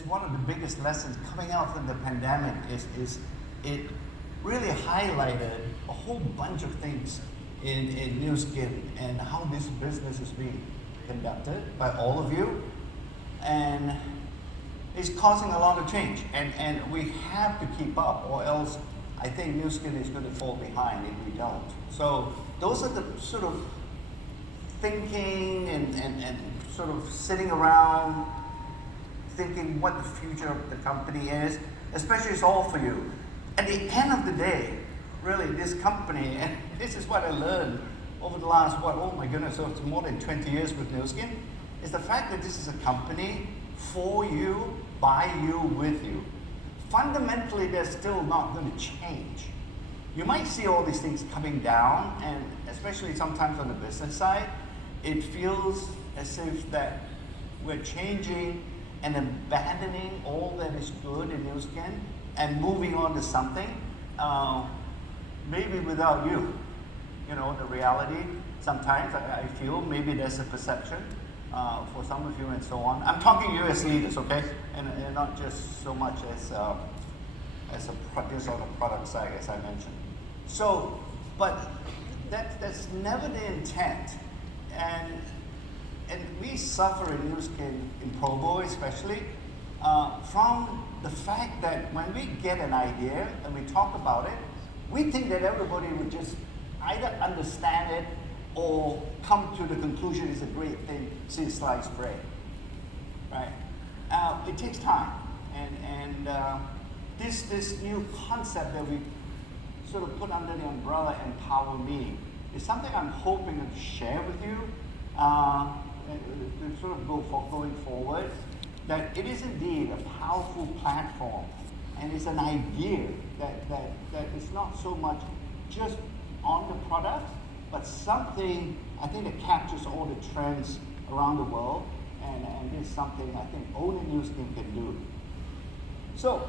that's one of the biggest lessons coming out from the pandemic is it really highlighted a whole bunch of things in Nu Skin and how this business is being conducted by all of you. And it's causing a lot of change. And we have to keep up, or else I think Nu Skin is going to fall behind if we don't. So those are the sort of thinking and sort of sitting around thinking what the future of the company is, especially it's all for you. At the end of the day, really this company, and this is what I learned over the last, oh my goodness, so it's more than 20 years with Nu Skin, is the fact that this is a company for you, by you, with you. Fundamentally, they're still not going to change. You might see all these things coming down, and especially sometimes on the business side, it feels as if that we're changing and abandoning all that is good in Nu Skin and moving on to something, maybe without you. You know, the reality, sometimes I feel maybe there's a perception for some of you and so on. I'm talking you as leaders, okay? And not just so much as a producer on the product side, as I mentioned. So, but that's never the intent. And we suffer in Nu Skin, in Probo especially, from the fact that when we get an idea and we talk about it, we think that everybody would just either understand it or come to the conclusion it's a great thing since sliced bread, right? It takes time, and this new concept that we sort of put under the umbrella Empower Me is something I'm hoping to share with you, to sort of going forward, that it is indeed a powerful platform, and it's an idea that is not so much just on the product, but something I think that captures all the trends around the world, and is something I think only Nu Skin can do. So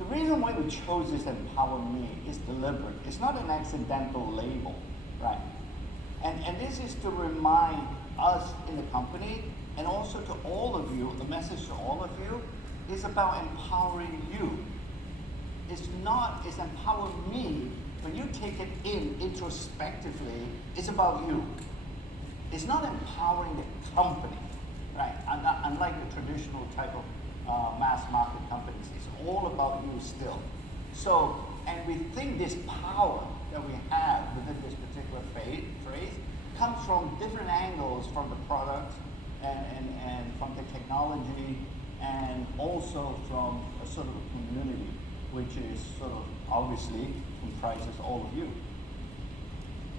the reason why we chose this Empower Me is deliberate. It's not an accidental label, right? And this is to remind us in the company, and also to all of you, the message to all of you is about empowering you. It's Empower Me. When you take it in introspectively, it's about you. It's not empowering the company, right? Unlike the traditional type of mass market companies, it's all about you still. So, and we think this power that we have within this particular phrase comes from different angles, from the product and from the technology, and also from a sort of a community, which is sort of obviously comprises all of you.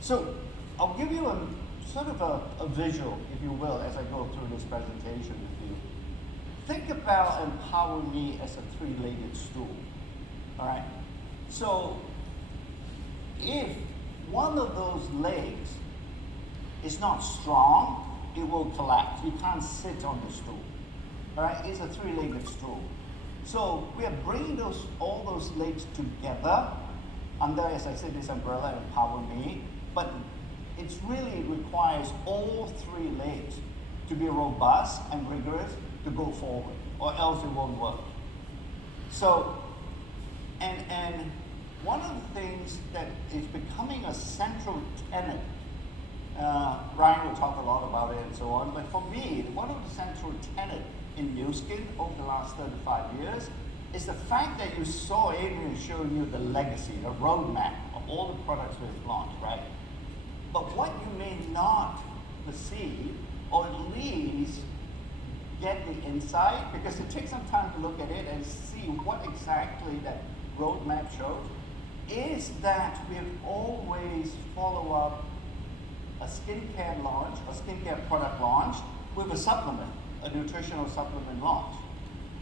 So I'll give you a sort of a visual, if you will, as I go through this presentation with you. Think about Empower Me as a three-legged stool, all right? So if one of those legs is not strong, it will collapse. You can't sit on the stool, all right? It's a three-legged stool. So we are bringing all those legs together under, as I said, this umbrella, Empower Me, but it really requires all three legs to be robust and rigorous to go forward, or else it won't work. So, and one of the things that is becoming a central tenet, Ryan will talk a lot about it and so on, but for me, one of the central tenets in Nu Skin over the last 35 years is the fact that you saw Adrian showing you the legacy, the roadmap of all the products we've launched, right? But what you may not perceive, or at least get the insight, because it takes some time to look at it and see what exactly that roadmap shows, is that we have always followed up a skincare launch, a skincare product launch, with a supplement, a nutritional supplement launch.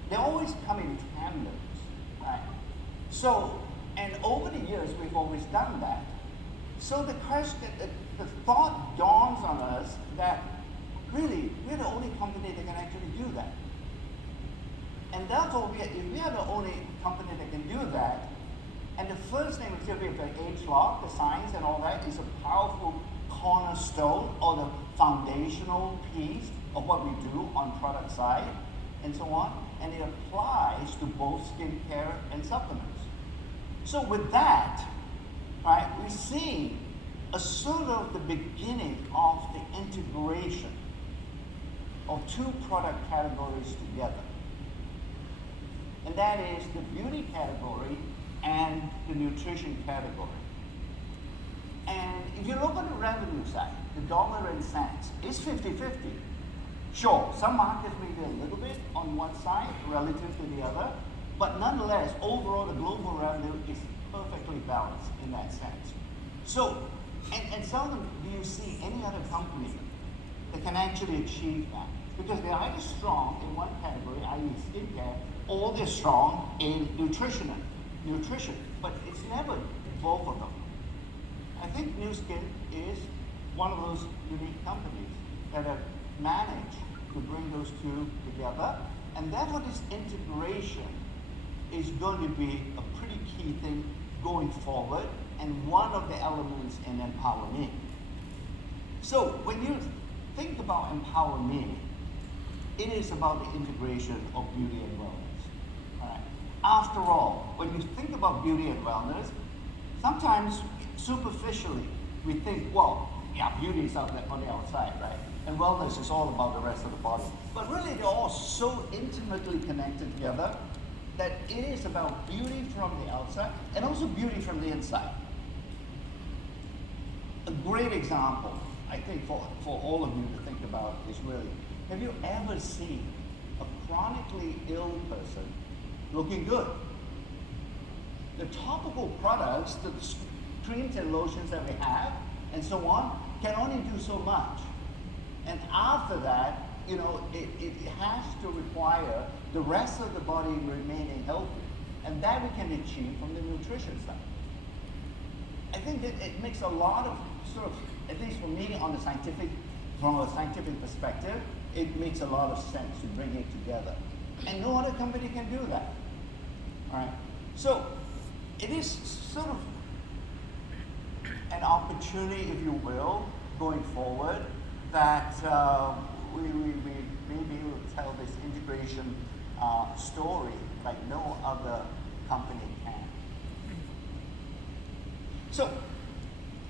They always come in tandems, right? So, and over the years, we've always done that. So the question, the thought dawns on us that really, we're the only company that can actually do that. And therefore, if we are the only company that can do that, and the first thing we see with the ageLOC, the science and all that, is a powerful cornerstone or the foundational piece of what we do on product side. and so on, and it applies to both skincare and supplements. So with that, right, we're seeing a sort of the beginning of the integration of two product categories together. And that is the beauty category and the nutrition category. And if you look at the revenue side, the dollar and cents, it's 50-50. Sure, some markets may be a little bit on one side relative to the other, but nonetheless, overall, the global revenue is perfectly balanced in that sense. So, and seldom do you see any other company that can actually achieve that. Because they're either strong in one category, i.e. skincare, or they're strong in nutrition. But it's never both of them. I think Nu Skin is one of those unique companies that have managed to bring those two together, and therefore this integration is going to be a pretty key thing going forward, and one of the elements in Empower Me. So when you think about Empower Me, it is about the integration of beauty and wellness. All right. After all, when you think about beauty and wellness, sometimes superficially we think, well, yeah, beauty is out there on the outside, right? And wellness is all about the rest of the body. But really, they're all so intimately connected together that it is about beauty from the outside and also beauty from the inside. A great example, I think, for all of you to think about is really, have you ever seen a chronically ill person looking good? The topical products, the creams and lotions that we have, and so on, can only do so much. And after that, you know, it has to require the rest of the body remaining healthy. And that we can achieve from the nutrition side. I think that it makes a lot of sort of, at least for me on the from a scientific perspective, it makes a lot of sense to bring it together. And no other company can do that. All right. So it is sort of an opportunity, if you will, going forward, that we may be able to tell this integration story like no other company can. So,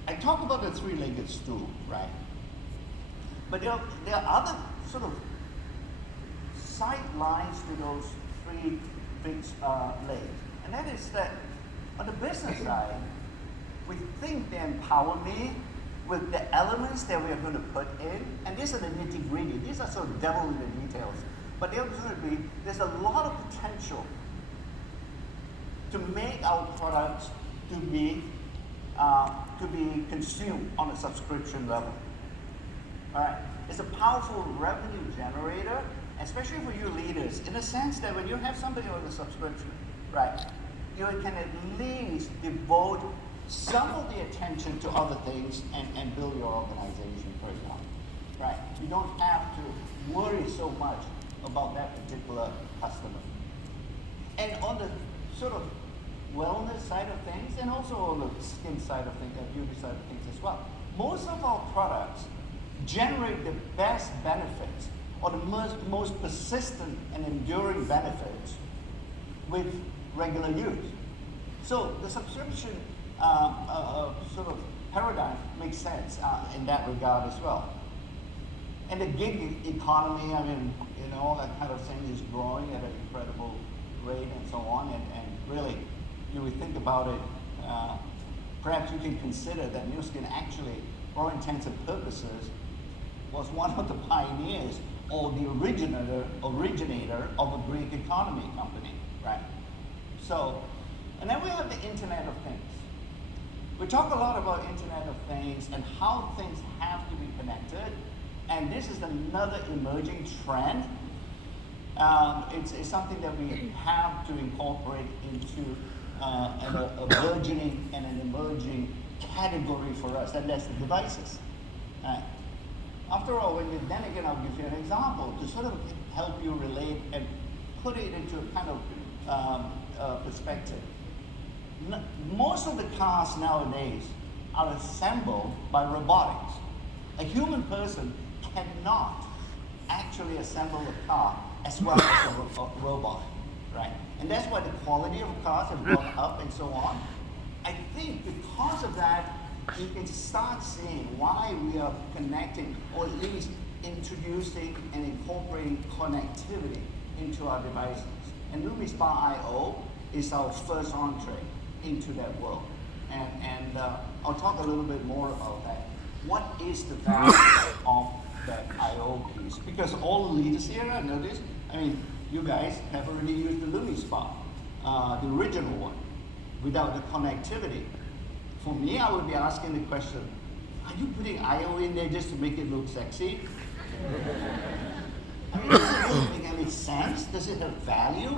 I talk about the three-legged stool, right? But there are other sort of sidelines to those three big legs. And that is that on the business side, we think they empower me with the elements that we are going to put in, and these are the nitty-gritty. These are sort of devil in the details. But there's a lot of potential to make our products to be consumed on a subscription level. All right, it's a powerful revenue generator, especially for you leaders, in the sense that when you have somebody on a subscription, right, you can at least devote some of the attention to other things and build your organization, for example, right? You don't have to worry so much about that particular customer. And on the sort of wellness side of things, and also on the skin side of things, and beauty side of things as well, most of our products generate the best benefits or the most persistent and enduring benefits with regular use. So the subscription sort of paradigm makes sense in that regard as well. And the gig economy, I mean, you know, all that kind of thing is growing at an incredible rate and so on. And really, you would think about it, perhaps you can consider that Nu Skin actually, for all intents and purposes, was one of the pioneers or the originator of a Greek economy company, right? So, and then we have the Internet of Things. We talk a lot about Internet of Things and how things have to be connected, and this is another emerging trend. It's something that we have to incorporate into a burgeoning and an emerging category for us, and that's the devices. After all, then again, I'll give you an example to sort of help you relate and put it into a kind of perspective. Most of the cars nowadays are assembled by robotics. A human person cannot actually assemble a car as well as a robot, right? And that's why the quality of cars have gone up and so on. I think because of that, you can start seeing why we are connecting, or at least introducing and incorporating connectivity into our devices. And LumiSpa.io is our first entree into that world. And I'll talk a little bit more about that. What is the value of that I/O piece? Because all the leaders here, I noticed, I mean, you guys have already used the LumiSpa, the original one, without the connectivity. For me, I would be asking the question, are you putting I/O in there just to make it look sexy? I mean, does it really make any sense? Does it have value?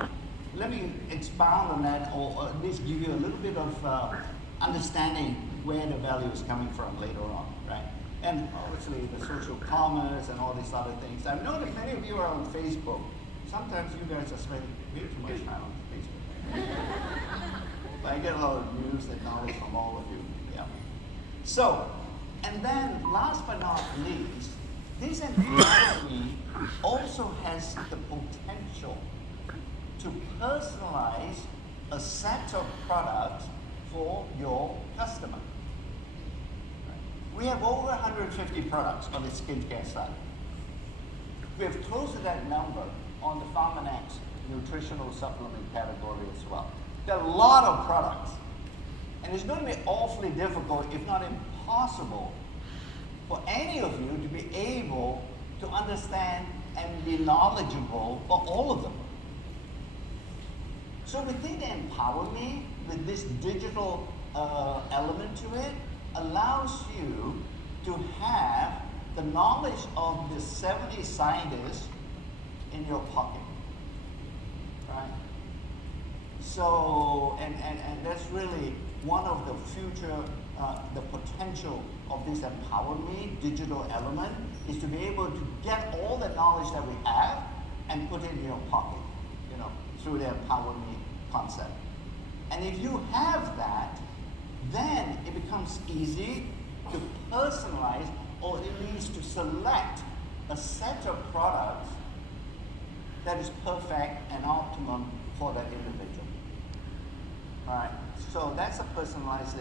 Let me expound on that, or at least give you a little bit of understanding where the value is coming from later on, right? And obviously the social commerce and all these other things. I know that many of you are on Facebook. Sometimes you guys are spending way too much time on Facebook. But I get a lot of news and knowledge from all of you. Yeah. So, and then last but not least, this technology also has the potential to personalize a set of products for your customer. We have over 150 products on the skincare side. We have close to that number on the Pharmanex nutritional supplement category as well. There are a lot of products. And it's going to be awfully difficult, if not impossible, for any of you to be able to understand and be knowledgeable for all of them. So within EmpowerMe, with this digital element to it, allows you to have the knowledge of the 70 scientists in your pocket, right? So, and that's really one of the future, the potential of this EmpowerMe digital element is to be able to get all the knowledge that we have and put it in your pocket, you know, through the EmpowerMe concept. And if you have that, then it becomes easy to personalize, or at least to select a set of products that is perfect and optimum for that individual. All right, so that's a personalization